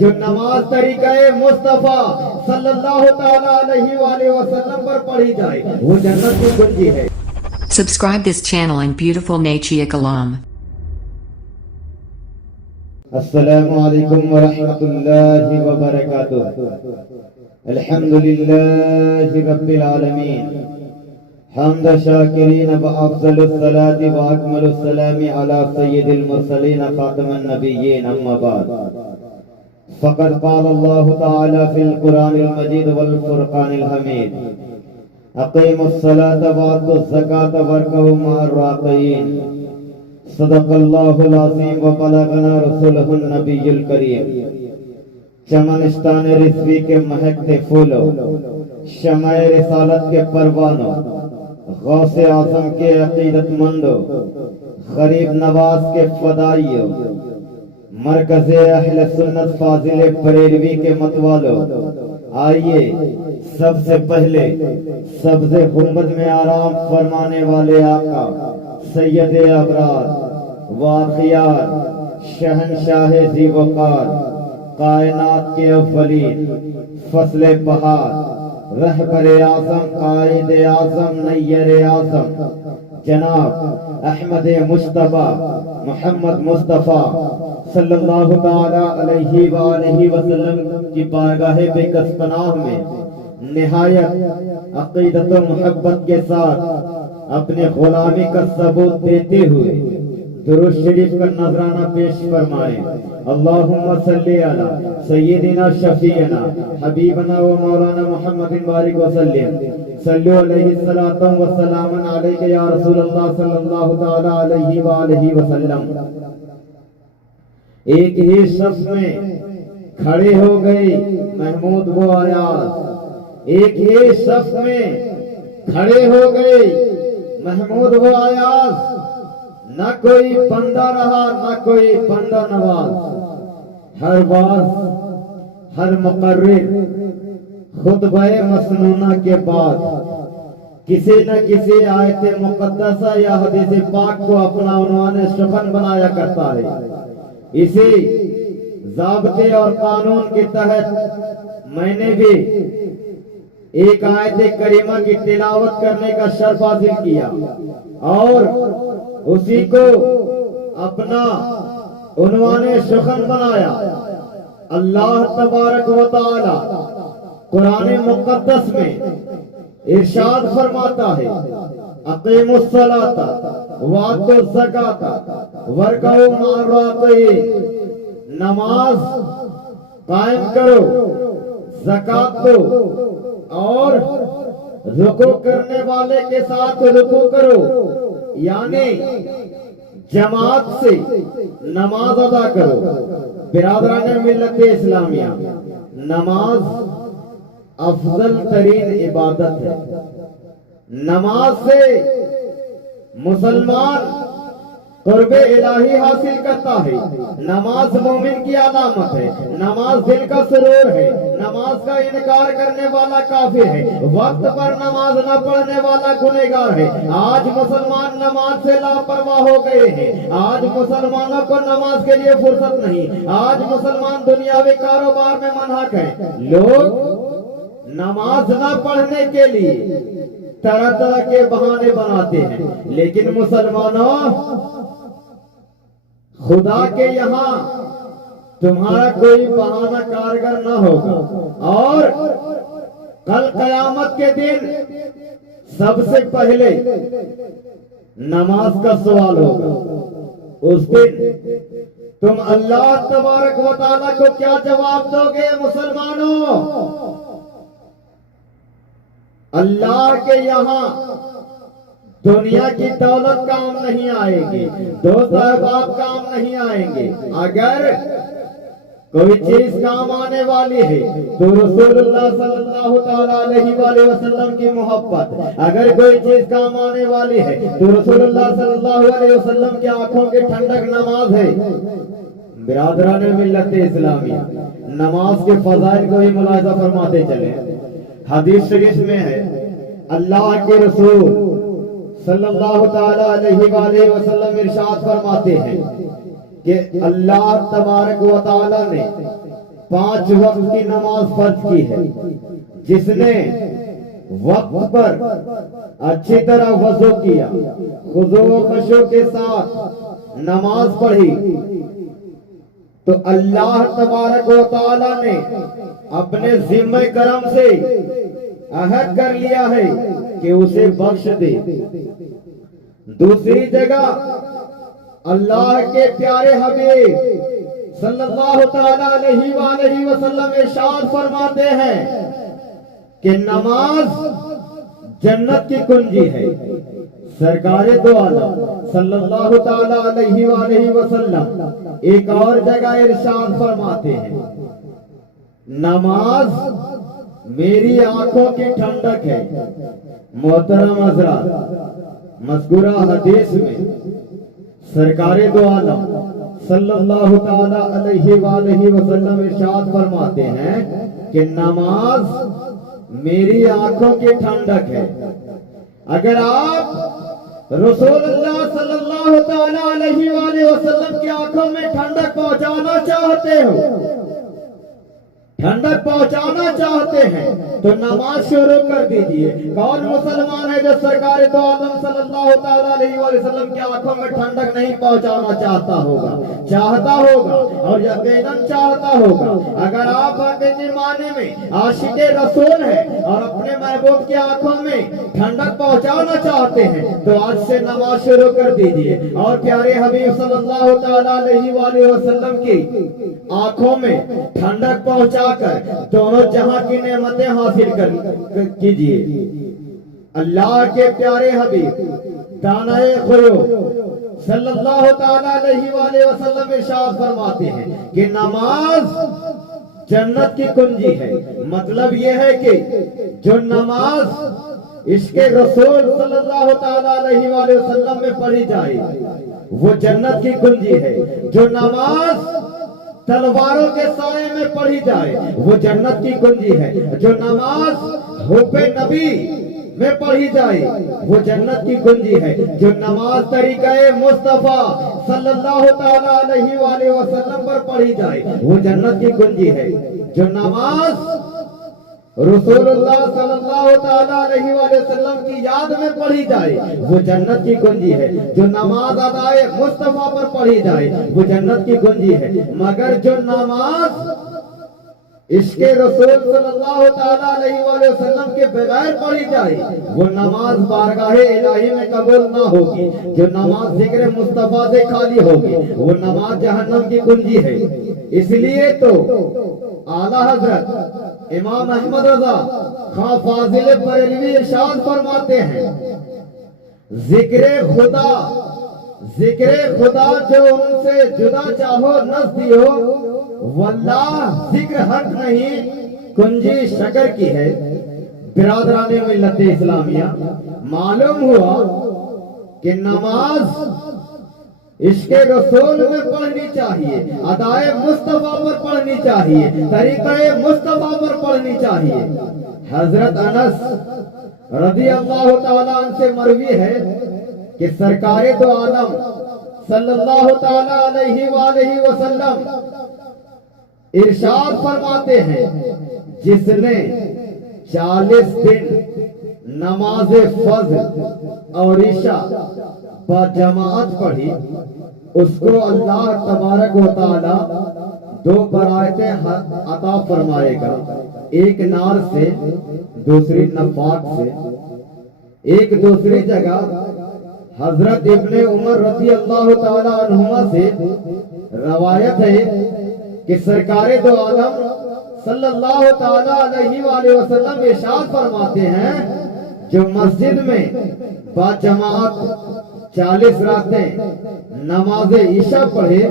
جو نماز طریقہ مصطفیٰ صلی اللہ تعالیٰ علیہ وآلہ وسلم پر پڑھی جائے وہ جنت کی کنجی ہے۔ Subscribe this channel and beautiful Nachiya Kalam. السلام علیکم ورحمۃ اللہ وبرکاتہ۔ الحمد للہ رب العالمین حمد شاکرین وافضل الصلاة واکمل السلام علی سید المرسلین خاتم النبیین اما بعد فقد قال اللہ تعالی فی القرآن المجید والفرقان الحمید اقیموا الصلاة وآتوا الزکاة وارکعوا مع الراکعین صدق اللہ العظیم وبلغنا رسولہ النبی الکریم۔ چمنستان رضوی کے مہکتے پھولوں، شمع رسالت کے پروانوں، غوث اعظم کے عقیدت مندوں، غریب نواز کے فدائیوں، مرکز اہل سنت فاضل بریلوی کے متوالوں، آئیے سب سے پہلے سبز گنبد میں آرام فرمانے والے آقا سید ابرار واخیار شہنشاہ ذی وقار کائنات کے اولین فصل بہار رہبر اعظم قائد اعظم نیر اعظم جناب احمد مجتبیٰ محمد مصطفیٰ صلی اللہ تعالی علیہ وآلہ وسلم کی بارگاہ بےکس پناہ میں نہایت عقیدت و محبت کے ساتھ اپنے غلامی کا ثبوت دیتے ہوئے درود شریف کا نذرانہ پیش فرمائیں۔ اللہم صلی علی سیدنا شفیعنا حبیبنا و مولانا محمد بارک وسلم صلو علیہ الصلاۃ والسلام علیک یا رسول اللہ صلی اللہ تعالی علیہ وآلہ وسلم۔ ایک ہی شخص میں کھڑے ہو گئے محمود و ایاز، ایک ہی شخص میں کھڑے ہو گئے محمود و ایاز، نہ کوئی بندہ رہا نہ کوئی بندہ نواز، ہر باز ہر مقرر خطبہ مسنونہ کے بعد کسی نہ کسی آیت مقدسہ یا حدیث پاک کو اپنا عنوان سخن بنایا کرتا ہے۔ اسی ضابطے اور قانون کے تحت میں نے بھی ایک آیت کریمہ کی تلاوت کرنے کا شرف حاصل کیا اور اسی کو اپنا عنوان سخن بنایا۔ اللہ تبارک و تعالی قرآن مقدس میں ارشاد فرماتا ہے اقیموا الصلاۃ وآتوا الزکاۃ وارکعوا مع الراکعین، نماز قائم کرو، زکات دو اور رکوع کرنے والے کے ساتھ رکوع کرو، یعنی جماعت سے نماز ادا کرو۔ برادران ملت اسلامیہ، نماز افضل ترین عبادت ہے۔ نماز سے مسلمان قرب الہی حاصل کرتا ہے۔ نماز مومن کی علامت ہے، نماز دل کا سرور ہے، نماز کا انکار کرنے والا کافر ہے، وقت پر نماز نہ پڑھنے والا گنہگار ہے۔ آج مسلمان نماز سے لاپرواہ ہو گئے ہیں، آج مسلمانوں کو نماز کے لیے فرصت نہیں، آج مسلمان دنیاوی کاروبار میں منہک ہیں۔ لوگ نماز نہ پڑھنے کے لیے طرح طرح کے بہانے بناتے ہیں، لیکن مسلمانوں خدا کے یہاں تمہارا کوئی بہانہ کارگر نہ ہوگا، اور کل قیامت کے دن سب سے پہلے نماز کا سوال ہوگا۔ اس دن تم اللہ تبارک و تعالیٰ کو کیا جواب دو گے مسلمانوں؟ اللہ کے یہاں دنیا کی دولت کام نہیں آئے گی، دوست احباب کام نہیں آئیں گے۔ اگر کوئی چیز کام آنے والی ہے تو رسول اللہ صلی اللہ تعالیٰ علیہ وآلہ وسلم کی محبت، اگر کوئی چیز کام آنے والی ہے تو رسول اللہ صلی اللہ علیہ وسلم کی آنکھوں کی ٹھنڈک نماز ہے۔ برادران ملت اسلامیہ، نماز کے فضائل کو ہی ملاحظہ فرماتے چلے۔ حدیث شریف میں ہے اللہ کے رسول صلی اللہ تعالیٰ علیہ وآلہ وسلم ارشاد فرماتے ہیں کہ اللہ تبارک و تعالیٰ نے 5 وقت کی نماز فرض کی ہے۔ جس نے وقت پر اچھی طرح وضو کیا، خضوع و خشوع کے ساتھ نماز پڑھی، تو اللہ تبارک و تعالی نے اپنے ذمہ کرم سے عہد کر لیا ہے کہ اسے بخش دے۔ دوسری جگہ اللہ کے پیارے حبیب صلی اللہ تعالی علیہ وآلہ وسلم ارشاد فرماتے ہیں کہ نماز جنت کی کنجی ہے۔ سرکار دو عالم صلی اللہ تعالی علیہ وآلہ وسلم ایک اور جگہ ارشاد فرماتے ہیں، نماز میری آنکھوں کی ٹھنڈک ہے۔ محترم حضرات، مذکورہ حدیث میں سرکار دو عالم صلی اللہ تعالی علیہ وآلہ وسلم ارشاد فرماتے ہیں کہ نماز میری آنکھوں کی ٹھنڈک ہے۔ اگر آپ رسول اللہ صلی اللہ تعالی علیہ وآلہ وسلم کی آنکھوں میں ٹھنڈک پہنچانا چاہتے ہو، ٹھنڈک پہنچانا چاہتے ہیں تو نماز شروع کر دیجئے۔ کون مسلمان ہے جو سرکار دو عالم صلی اللہ تعالی علیہ وآلہ وسلم کی آنکھوں میں ٹھنڈک نہیں پہنچانا چاہتا ہوگا؟ چاہتا ہوگا اور یقیناً چاہتا ہوگا۔ اگر آپ حقیقی معنی میں عاشق رسول ہیں اور اپنے محبوب کی آنکھوں میں ٹھنڈک پہنچانا چاہتے ہیں تو آج سے نماز شروع کر دیجئے اور پیارے حبیب صلی اللہ تعالی علیہ وآلہ وسلم کی آنکھوں میں ٹھنڈک پہنچا کر دونوں جہاں کی نعمتیں حاصل کیجئے۔ اللہ کے پیارے حبیب دانۂ غیوب صلی اللہ تعالی علیہ وآلہ وسلم ارشاد فرماتے ہیں کہ نماز جنت کی کنجی ہے۔ مطلب یہ ہے کہ جو نماز عشق رسول صلی اللہ تعالی علیہ وآلہ وسلم میں پڑھی جائے وہ جنت کی کنجی ہے۔ جو نماز تلواروں کے سائے میں پڑھی جائے وہ جنت کی کنجی ہے۔ جو نماز حب نبی میں پڑھی جائے وہ جنت کی کنجی ہے۔ جو نماز طریقہ مصطفیٰ صلی اللہ تعالی علیہ وآلہ وسلم پر پڑھی جائے وہ جنت کی کنجی ہے۔ جو نماز رسول اللہ صلی اللہ تعالی علیہ وآلہ وسلم کی یاد میں پڑھی جائے وہ جنت کی کنجی ہے۔ جو نماز ادائے مصطفیٰ پر پڑھی جائے وہ جنت کی کنجی ہے۔ مگر جو نماز عشق رسول صلی اللہ تعالی علیہ وآلہ وسلم کے بغیر پڑھی جائے وہ نماز بارگاہ الہی میں قبول نہ ہوگی۔ جو نماز ذکر مصطفیٰ سے خالی ہوگی وہ نماز جہنم کی کنجی ہے۔ اس لیے تو اعلیٰ حضرت امام احمد رضا خان فاضل بریلوی ارشاد فرماتے ہیں، ذکر خدا جو ان سے جدا چاہو نزدی ہو، واللہ ذکر حق نہیں کنجی شکر کی ہے۔ برادران ملت اسلامیہ، معلوم ہوا کہ نماز عشق رسول میں پڑھنی چاہیے، ادائے مصطفیٰ پر پڑھنی چاہیے، طریقہ مصطفیٰ پر پڑھنی چاہیے۔ حضرت انس رضی اللہ تعالیٰ عنہ سے مروی ہے کہ سرکار دو عالم صلی اللہ تعالیٰ علیہ وآلہ وسلم ارشاد فرماتے ہیں، جس نے 40 دن نماز فجر اور عشاء با جماعت پڑھی اس کو اللہ تبارک و تعالی 2 برائتیں عطا فرمائے گا، ایک نار سے دوسری نفاق سے۔ ایک دوسری جگہ حضرت ابن عمر رضی اللہ تعالی عنہما سے روایت ہے کہ سرکار دو عالم صلی اللہ تعالی علیہ وآلہ وسلم ارشاد فرماتے ہیں، جو مسجد میں با جماعت 40 راتیں نماز عشاء پڑھے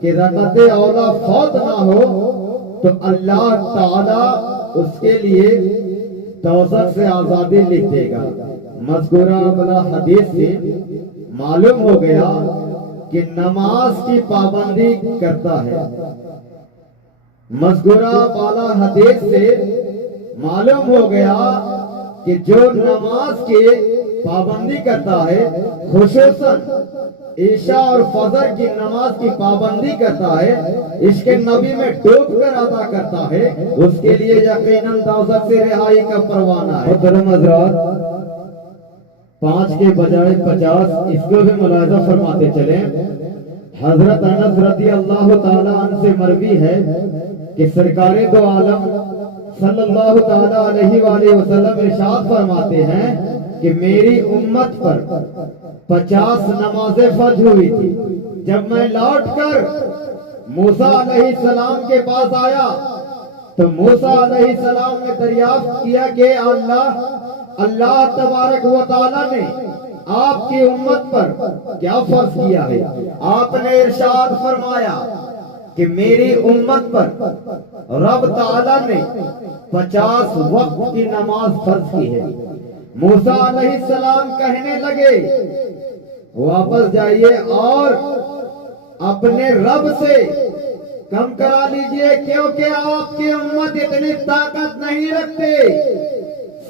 کہ رکعت اولا فوت نہ ہو تو اللہ تعالی اس کے لیے دوزخ سے آزادی لکھ دے گا۔ مذکورہ بلا حدیث سے معلوم ہو گیا کہ نماز کی پابندی کرتا ہے۔ مذکورہ بالا حدیث سے معلوم ہو گیا کہ جو نماز کی پابندی کرتا ہے، خصوصاً عشاء اور فجر کی نماز کی پابندی کرتا ہے، عشق نبی میں ڈوب کر ادا کرتا ہے، اس کے لیے یقیناً دوزخ سے رہائی کا پروانہ ہے۔ محترم حضرات، 5 کے بجائے 50 اس کو بھی ملاحظہ فرماتے چلیں۔ حضرت انس رضی اللہ تعالی عنہ سے مروی ہے کہ سرکار دو عالم صلی اللہ تعالی علیہ وآلہ وسلم ارشاد فرماتے ہیں کہ میری امت پر 50 نماز فرض ہوئی تھی۔ جب میں لوٹ کر موسیٰ علیہ السلام کے پاس آیا تو موسیٰ علیہ السلام نے دریافت کیا کہ اللہ تبارک و تعالی نے آپ کی امت پر کیا فرض کیا ہے؟ آپ نے ارشاد فرمایا کہ میری امت پر رب تعالی نے 50 وقت کی نماز فرض کی ہے۔ موسیٰ علیہ السلام کہنے لگے واپس جائیے اور اپنے رب سے کم کرا لیجئے، کیونکہ آپ کی امت اتنی طاقت نہیں رکھتے۔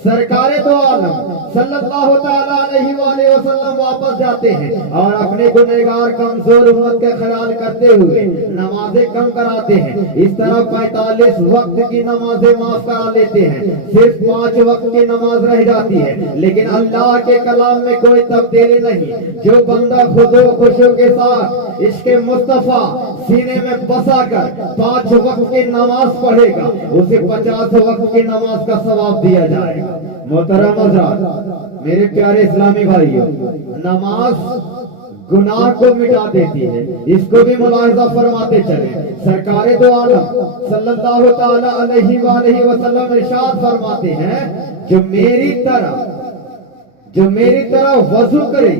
سرکار دو عالم صلی اللہ تعالی علیہ وآلہ وسلم واپس جاتے ہیں اور اپنے گنہگار کمزور امت کا خیال کرتے ہوئے نمازیں کم کراتے ہیں۔ اس طرح 45 وقت کی نمازیں معاف کرا لیتے ہیں، صرف 5 وقت کی نماز رہ جاتی ہے۔ لیکن اللہ کے کلام میں کوئی تبدیلی نہیں۔ جو بندہ خضوع و خشوع کے ساتھ عشق مصطفیٰ سینے میں بسا کر 5 وقت کی نماز پڑھے گا، اسے 50 وقت کی نماز کا ثواب دیا جائے گا۔ محترم حضرات، میرے پیارے اسلامی بھائیوں، نماز گناہ کو مٹا دیتی ہے، اس کو بھی ملاحظہ فرماتے چلیں۔ سرکار دو عالم صلی اللہ تعالی علیہ وآلہ وسلم ارشاد فرماتے ہیں جو میری طرح وضو کرے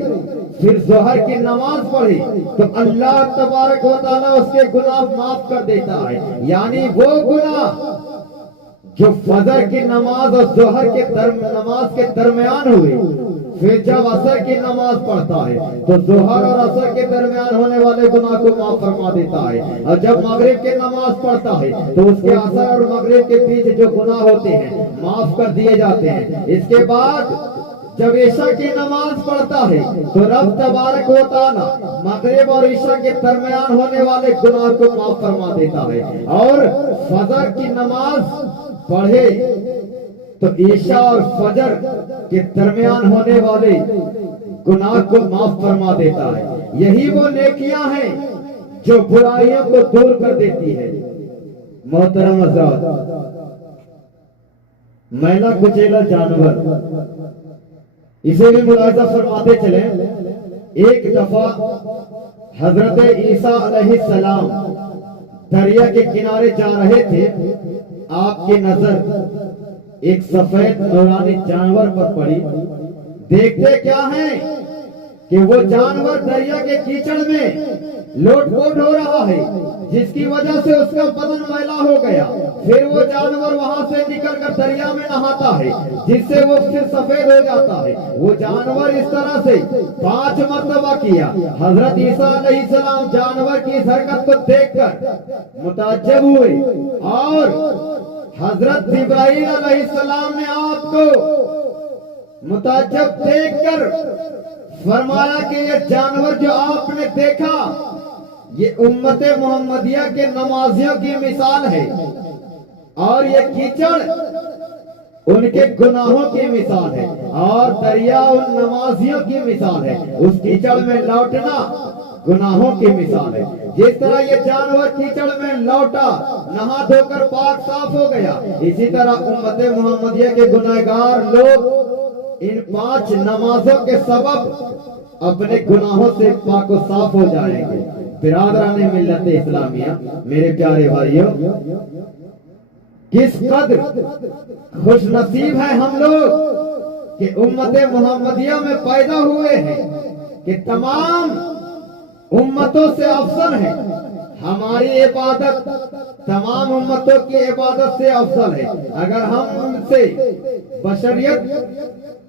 پھر ظہر کی نماز پڑھے تو اللہ تبارک و تعالیٰ اس کے گناہ معاف کر دیتا ہے۔ یعنی وہ گناہ جو فجر کی نماز اور ظہر کے نماز کے درمیان ہوئے، پھر جب عصر کی نماز پڑھتا ہے تو ظہر اور عصر کے درمیان ہونے والے گناہ کو معاف فرما دیتا ہے، اور جب مغرب کی نماز پڑھتا ہے تو اس کے عصر اور مغرب کے بیچ جو گناہ ہوتے ہیں معاف کر دیے جاتے ہیں۔ اس کے بعد جب عشاء کی نماز پڑھتا ہے تو رب تبارک و تعالی مغرب اور عشاء کے درمیان ہونے والے گناہ کو معاف فرما دیتا ہے، اور فجر کی نماز پڑھے تو عشاء اور فجر کے درمیان ہونے والے گناہ کو معاف فرما دیتا ہے۔ یہی وہ نیکیاں ہیں جو برائیوں کو دور کر دیتی ہے۔ محترم حضرات، میلا کچیلا جانور اسے بھی ملاحظہ فرماتے چلیں۔ ایک دفعہ حضرت عیسیٰ علیہ السلام دریا کے کنارے جا رہے تھے، آپ کی نظر ایک سفید نورانی جانور پر پڑی۔ دیکھتے کیا ہیں کہ وہ جانور دریا کے کیچڑ میں لوٹ پوٹ ہو رہا ہے، جس کی وجہ سے اس کا بدن میلا ہو گیا۔ پھر وہ جانور وہاں سے نکل کر دریا میں نہاتا ہے، جس سے وہ پھر سفید ہو جاتا ہے۔ وہ جانور اس طرح سے 5 مرتبہ کیا۔ حضرت عیسیٰ علیہ السلام جانور کی اس حرکت کو دیکھ کر متعجب ہوئے، اور حضرت جبرائیل علیہ السلام نے آپ کو متعجب دیکھ کر فرمایا کہ یہ جانور جو آپ نے دیکھا یہ امت محمدیہ کے نمازیوں کی مثال ہے، اور یہ کیچڑ ان کے گناہوں کی مثال ہے، اور دریا ان نمازیوں کی مثال ہے۔ اس کیچڑ میں لوٹنا گناہوں کی مثال ہے۔ جس طرح یہ جانور کیچڑ میں لوٹا، نہا دھو کر پاک صاف ہو گیا، اسی طرح امت محمدیہ کے گناہگار لوگ ان 5 نمازوں کے سبب اپنے گناہوں سے پاک و صاف ہو جائیں گے۔ برادران ملت اسلامیہ، میرے پیارے بھائیوں، کس قدر خوش نصیب ہے ہم لوگ کہ امت محمدیہ میں پیدا ہوئے ہیں، کہ تمام امتوں سے افضل ہے۔ ہماری عبادت تمام امتوں کی عبادت سے افضل ہے۔ اگر ہم ان سے بشریت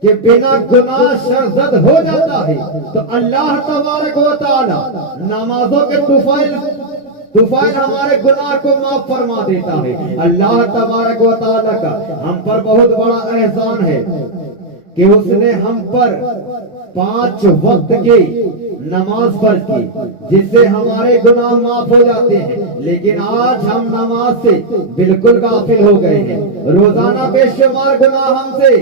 کے بنا گناہ شرزد ہو جاتا ہے تو اللہ تبارک و تعالی نمازوں کے طفیل ہمارے گناہ کو معاف فرما دیتا ہے۔ اللہ تبارک و تعالی کا ہم پر بہت بڑا احسان ہے کہ اس نے ہم پر 5 وقت کی نماز فرض کی جس سے ہمارے گناہ معاف ہو جاتے ہیں، لیکن آج ہم نماز سے بالکل غافل ہو گئے ہیں۔ روزانہ بے شمار گناہ ہم سے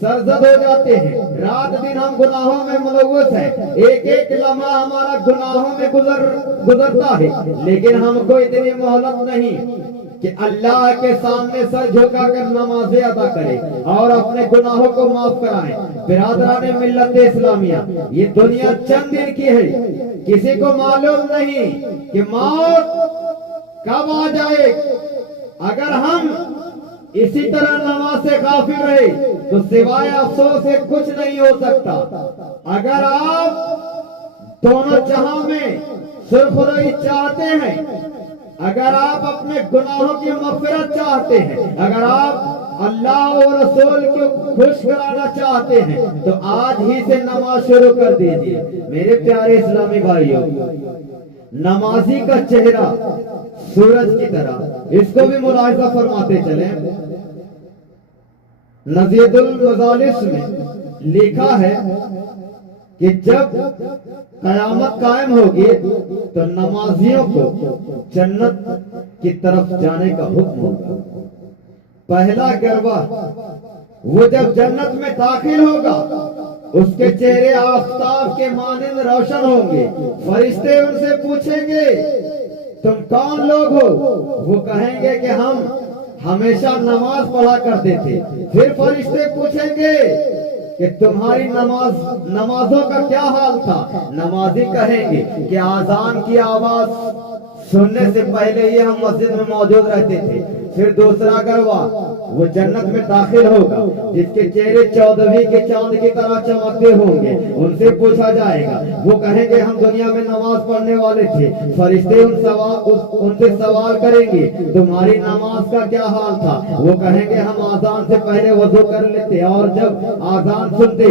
سرزد ہو جاتے ہیں، رات دن ہم گناہوں میں ملوث ہیں، ایک ایک لمحہ ہمارا گناہوں میں گزرتا ہے، لیکن ہم کو اتنی مہلت نہیں کہ اللہ کے سامنے سر جھکا کر نمازیں ادا کرے اور اپنے گناہوں کو معاف کرائیں۔ برادران ملت اسلامیہ، یہ دنیا چند دن کی ہے، کسی کو معلوم نہیں کہ موت کب آ جائے۔ اگر ہم اسی طرح نماز سے غافل رہے تو سوائے افسوس سے کچھ نہیں ہو سکتا۔ اگر آپ دونوں جہاں میں سرخروئی چاہتے ہیں، اگر آپ اپنے گناہوں کی مغفرت چاہتے ہیں، اگر آپ اللہ و رسول کو خوش کرانا چاہتے ہیں، تو آج ہی سے نماز شروع کر دیجئے۔ میرے پیارے اسلامی بھائیوں، نمازی کا چہرہ سورج کی طرح، اس کو بھی ملاحظہ فرماتے چلیں۔ نزید المجالس میں لکھا ہے کہ جب قیامت قائم ہوگی تو نمازیوں کو جنت کی طرف جانے کا حکم ہوگا۔ پہلا گروہ وہ جب جنت میں داخل ہوگا، اس کے چہرے آفتاب کے مانند روشن ہوں گے۔ فرشتے ان سے پوچھیں گے تم کون لوگ ہو؟ وہ کہیں گے کہ ہم ہمیشہ نماز پڑھا کرتے تھے۔ پھر فرشتے پوچھیں گے کہ تمہاری نمازوں کا کیا حال تھا؟ نمازی کہیں گے کہ آذان کی آواز سننے سے پہلے ہی ہم مسجد میں موجود رہتے تھے۔ پھر دوسرا گروہ وہ جنت میں داخل ہوگا، جس کے چہرے 14ویں کے چاند کی طرح چمکتے ہوں گے۔ ان سے پوچھا جائے گا، وہ کہیں گے ہم دنیا میں نماز پڑھنے والے تھے۔ فرشتے ان سے سوال کریں گے تمہاری نماز کا کیا حال تھا؟ وہ کہیں گے ہم آذان سے پہلے وضو کر لیتے اور جب آذان سنتے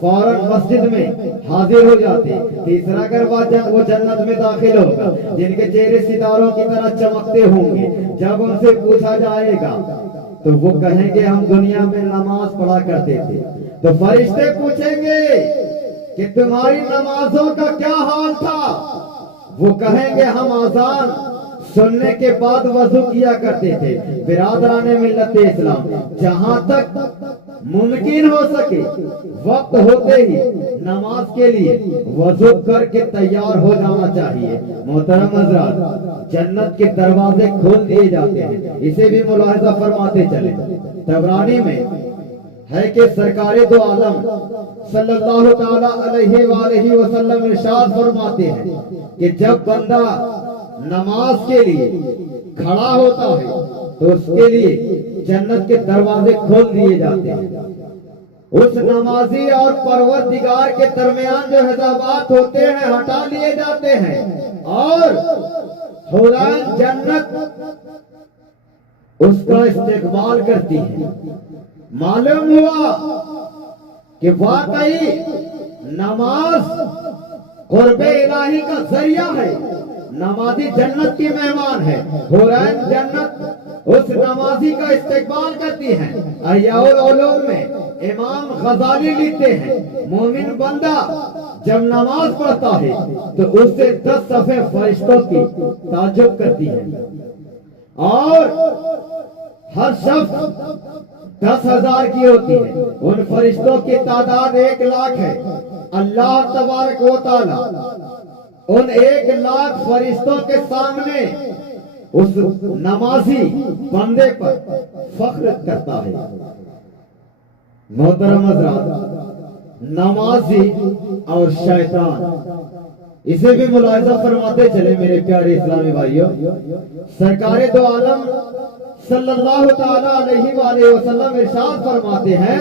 فوراً مسجد میں حاضر ہو جاتے۔ تیسرا گروہ وہ جنت میں داخل ہوگا، جن کے چہرے ستاروں کی طرح چمکتے ہوں گے۔ جب ان سے پوچھا جائے گا تو وہ کہیں گے ہم دنیا میں نماز پڑھا کرتے تھے۔ تو فرشتے پوچھیں گے کہ تمہاری نمازوں کا کیا حال تھا؟ وہ کہیں گے ہم آذان سننے کے بعد وضو کیا کرتے تھے۔ برادران ملت اسلام، جہاں تک ممکن ہو سکے وقت ہوتے ہی نماز کے لیے وضو کر کے تیار ہو جانا چاہیے۔ محترم حضرات، جنت کے دروازے کھول دیے جاتے ہیں، اسے بھی ملاحظہ فرماتے چلیں۔ طبرانی میں ہے کہ سرکار دو عالم صلی اللہ تعالی علیہ وآلہ وسلم ارشاد فرماتے ہیں کہ جب بندہ نماز کے لیے کھڑا ہوتا ہے تو اس کے لیے جنت کے دروازے کھول دیے جاتے ہیں۔ اس نمازی اور پروردگار کے درمیان جو حجابات ہوتے ہیں ہٹا لیے جاتے ہیں اور حوران جنت اس کا استقبال کرتی ہے۔ معلوم ہوا کہ واقعی نماز قرب الہی کا ذریعہ ہے۔ نمازی جنت کی مہمان ہے۔ حوران جنت اس نمازی کا استقبال کرتی ہیں۔ احیاء العلوم میں امام غزالی لکھتے ہیں مومن بندہ جب نماز پڑھتا ہے تو اس سے 10 صفحے فرشتوں کی تعجب کرتی ہے، اور ہر شخص 10,000 کی ہوتی ہے۔ ان فرشتوں کی تعداد 1,00,000 ہے۔ اللہ تبارک و تعالی ان 1,00,000 فرشتوں کے سامنے اس نمازی بندے پر فخر کرتا ہے۔ محترم حضرات، نمازی اور شیطان، اسے بھی ملاحظہ فرماتے چلے میرے پیارے اسلامی بھائیوں۔ سرکار دو عالم صلی اللہ تعالی علیہ وآلہ وسلم ارشاد فرماتے ہیں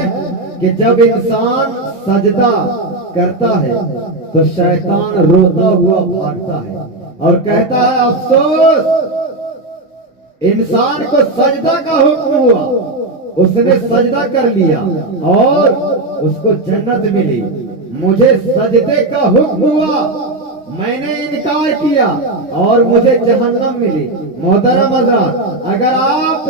کہ جب انسان سجدہ کرتا ہے تو شیطان روتا ہوا بھاگتا ہے اور کہتا ہے افسوس، انسان کو سجدہ کا حکم ہوا، اس نے سجدہ کر لیا اور اس کو جنت ملی، مجھے سجدے کا حکم ہوا، میں نے انکار کیا اور مجھے جہنم ملی۔ محترم حضرات، اگر آپ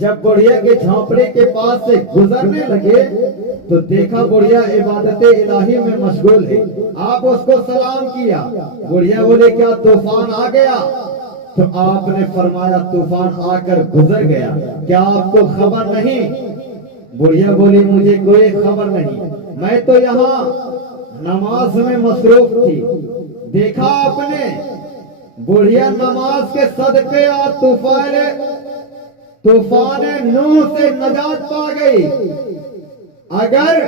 جب بڑھیا کے جھونپڑے کے پاس سے گزرنے لگے تو دیکھا بڑھیا عبادت الہی میں مشغول ہے. آپ اس کو سلام کیا. بڑھیا بولے کیا طوفان آ گیا؟ تو آپ نے فرمایا طوفان آ کر گزر گیا. کیا آپ کو خبر نہیں؟ بڑھیا بولی مجھے کوئی خبر نہیں، میں تو یہاں نماز میں مصروف تھی. دیکھا آپ نے بڑھیا نماز کے صدقے اور طوفان نوح سے نجات پا گئی. اگر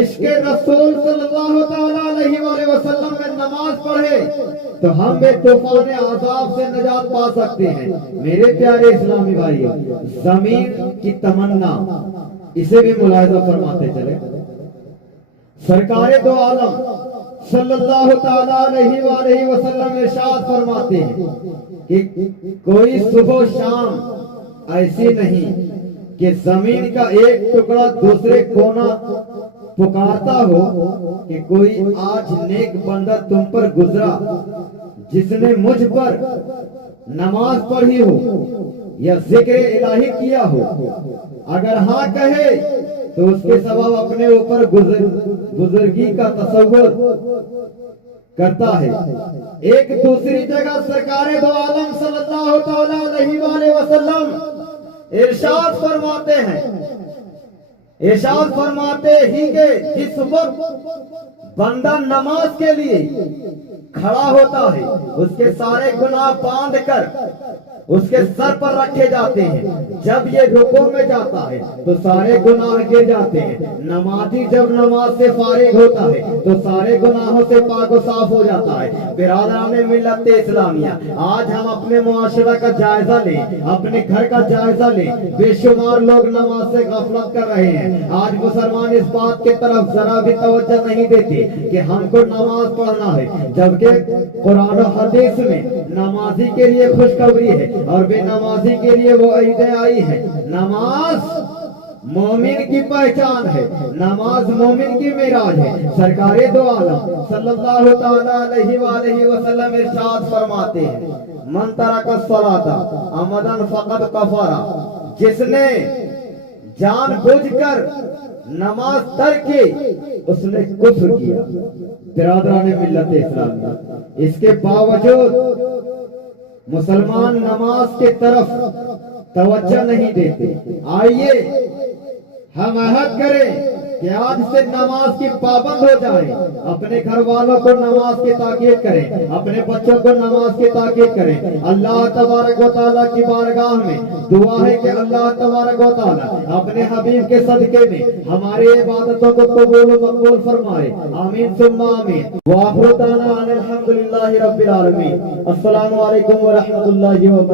عشق رسول صلی اللہ تعالیٰ علیہ وآلہ وسلم میں نماز پڑھے تو ہم بھی طوفان عذاب سے نجات پا سکتے ہیں. میرے پیارے اسلامی بھائیوں، زمین کی تمنا اسے بھی ملاحظہ فرماتے چلے. سرکار دو عالم صلی اللہ تعالیٰ علیہ وآلہ وسلم ارشاد فرماتے ہیں کہ کوئی صبح و شام ایسی نہیں کہ زمین کا ایک ٹکڑا دوسرے کونا پکارتا ہو کہ کوئی آج نیک بندہ تم پر گزرا جس نے مجھ پر نماز پڑھی ہو یا ذکر الہی کیا ہو. اگر ہاں کہے تو اس کے سبب اپنے اوپر بزرگی کا تصور کرتا ہے. ایک دوسری جگہ سرکار دو عالم صلی اللہ تعالیٰ علیہ وآلہ وسلم ارشاد فرماتے ہی کہ جس وقت بندہ نماز کے لیے کھڑا ہوتا ہے اس کے سارے گناہ باندھ کر اس کے سر پر رکھے جاتے ہیں. جب یہ رکوع میں جاتا ہے تو سارے گناہ گر جاتے ہیں. نمازی جب نماز سے فارغ ہوتا ہے تو سارے گناہوں سے پاک و صاف ہو جاتا ہے. برادران ملت اسلامیہ، آج ہم اپنے معاشرہ کا جائزہ لیں، اپنے گھر کا جائزہ لیں. بے شمار لوگ نماز سے غفلت کر رہے ہیں. آج مسلمان اس بات کی طرف ذرا بھی توجہ نہیں دیتے کہ ہم کو نماز پڑھنا ہے، جبکہ قرآن و حدیث میں نمازی کے لیے خوشخبری ہے اور بے نمازی کے لیے وہ عیدیں آئی ہیں. نماز مومن کی پہچان ہے، نماز مومن کی معراج ہے. سرکار دو عالم صلی اللہ تعالیٰ علیہ وآلہ وسلم ارشاد فرماتے ہیں من ترک الصلاۃ عمدا فقد کفر. جس نے جان بوجھ کر نماز ترک کی اس نے کفر کیا. برادران ملت اسلامیہ، اس کے باوجود مسلمان نماز کی طرف توجہ نہیں دیتے. آئیے ہم عہد کریں کہ آج سے نماز کی پابند ہو جائیں. اپنے گھر والوں کو نماز کی تاکید کریں، اپنے بچوں کو نماز کی تاکید کریں. اللہ تبارک و تعالیٰ کی بارگاہ میں دعا ہے کہ اللہ تبارک و تعالیٰ اپنے حبیب کے صدقے میں ہماری عبادتوں کو قبول و مقبول فرمائے. آمین ثم آمین. وآخر دعوانا ان الحمد للہ رب العالمین. السلام علیکم ورحمۃ اللہ وبرکاتہ.